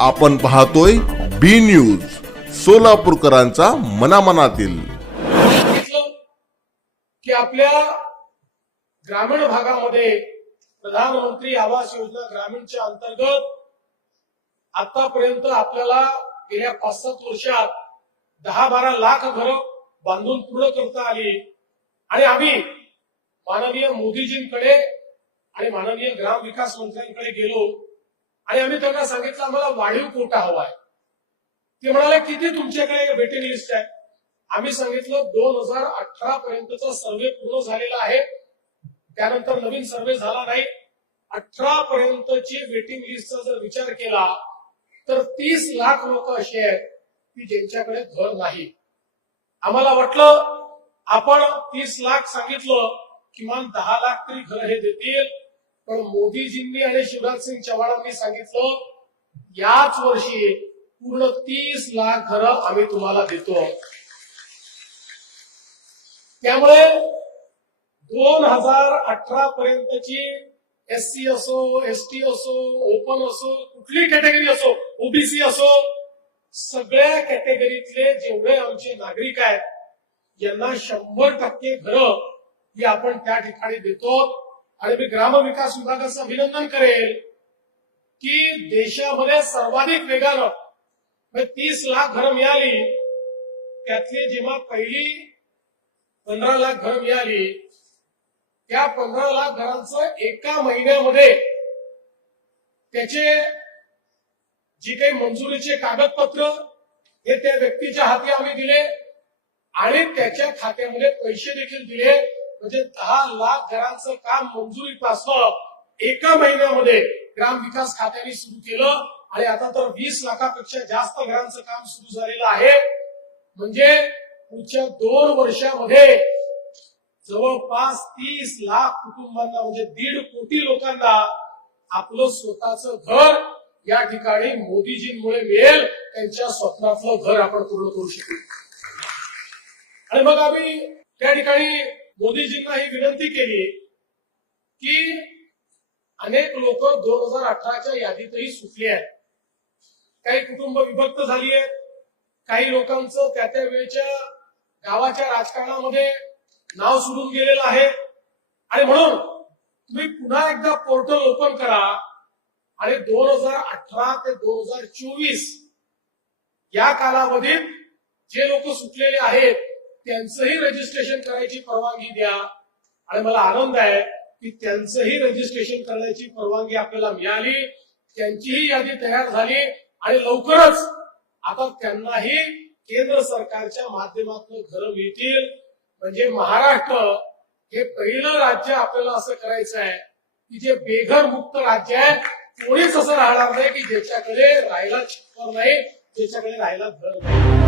आपण पाहतोय बी न्यूज सोलापूरकरांचा मनामनातील. सांगितलं की आपल्या ग्रामीण भागामध्ये प्रधानमंत्री आवास योजना ग्रामीणच्या अंतर्गत आतापर्यंत आपल्याला गेल्या पाच सात वर्षात दहा बारा लाख घरं बांधून पूर्ण करता आली. आणि आम्ही माननीय मोदीजींकडे आणि माननीय ग्रामविकास मंत्र्यांकडे गेलो. आणि आम्ही त्यांना सांगितलं आम्हाला वाढीव कोटा आहे. ते म्हणाले किती तुमच्याकडे वेटिंग लिस्ट आहे? आम्ही सांगितलं दोन हजार अठरा पर्यंतचा सर्वे पूर्ण झालेला आहे. त्यानंतर नवीन सर्वे झाला नाही. अठरा पर्यंतची वेटिंग लिस्टचा जर विचार केला तर तीस लाख लोक असे आहेत की ज्यांच्याकडे घर नाही. आम्हाला वाटलं आपण तीस लाख सांगितलं किमान दहा लाख तरी घर हे देतील. पण मोदीजींनी आणि शिवराज सिंग चव्हाणांनी सांगितलं याच वर्षी पूर्ण तीस लाख घरं आम्ही तुम्हाला देतो. त्यामुळे दोन हजार अठरा पर्यंतची एस सी असो एस टी असो ओपन असो कुठली कॅटेगरी असो ओबीसी असो सगळ्या कॅटेगरीतले जेवढे आमचे नागरिक आहेत यांना शंभर टक्के घरं ही आपण त्या ठिकाणी देतो. आणि मी ग्रामविकास विभागाचं अभिनंदन करेल की देशामध्ये सर्वाधिक वेगानं म्हणजे तीस लाख घरं मिळाली त्यातली जेव्हा पहिली पंधरा लाख घरं मिळाली त्या पंधरा लाख घरांचं एका महिन्यामध्ये त्याचे जी काही मंजुरीचे कागदपत्र हे त्या व्यक्तीच्या हाती आम्ही दिले आणि त्याच्या खात्यामध्ये पैसे देखील दिले. म्हणजे दहा लाख घरांचं काम मंजुरीपासून एका महिन्यामध्ये ग्रामविकास खात्याने सुरू केलं आणि आता तर वीस लाखापेक्षा जास्त घरांचं काम सुरू झालेलं आहे. म्हणजे पुढच्या दोन वर्षामध्ये जवळपास तीस लाख कुटुंबांना म्हणजे दीड कोटी लोकांना आपलं स्वतःचं घर या ठिकाणी मोदीजींमुळे मिळेल. त्यांच्या स्वप्नातलं घर आपण पूर्ण करू शकू. आणि मग आम्ही त्या ठिकाणी मोदीजींना ही विनंती केली की अनेक लोक दोन हजार अठराच्या यादीतही सुटली आहेत. काही कुटुंब विभक्त झाली आहेत. काही लोकांचं त्या त्या वेळेच्या गावाच्या राजकारणामध्ये नाव सोडून गेलेलं आहे. आणि म्हणून तुम्ही पुन्हा एकदा पोर्टल ओपन करा आणि दोन हजार अठरा ते दोन हजार चोवीस या कालावधीत जे लोक सुटलेले आहेत त्यांचंही रजिस्ट्रेशन करायची परवानगी द्या. आणि मला आनंद आहे की त्यांचंही रजिस्ट्रेशन करण्याची परवानगी आपल्याला मिळाली. त्यांचीही यादी तयार झाली. आणि लवकरच आता त्यांनाही केंद्र सरकारच्या माध्यमातून घरं मिळतील. म्हणजे महाराष्ट्र हे पहिलं राज्य आपल्याला असं करायचं आहे की जे बेघर मुक्त राज्य आहे. कोणीच असं राहणार नाही की ज्याच्याकडे राहायला छप्पर नाही ज्याच्याकडे राहायला घर नाही.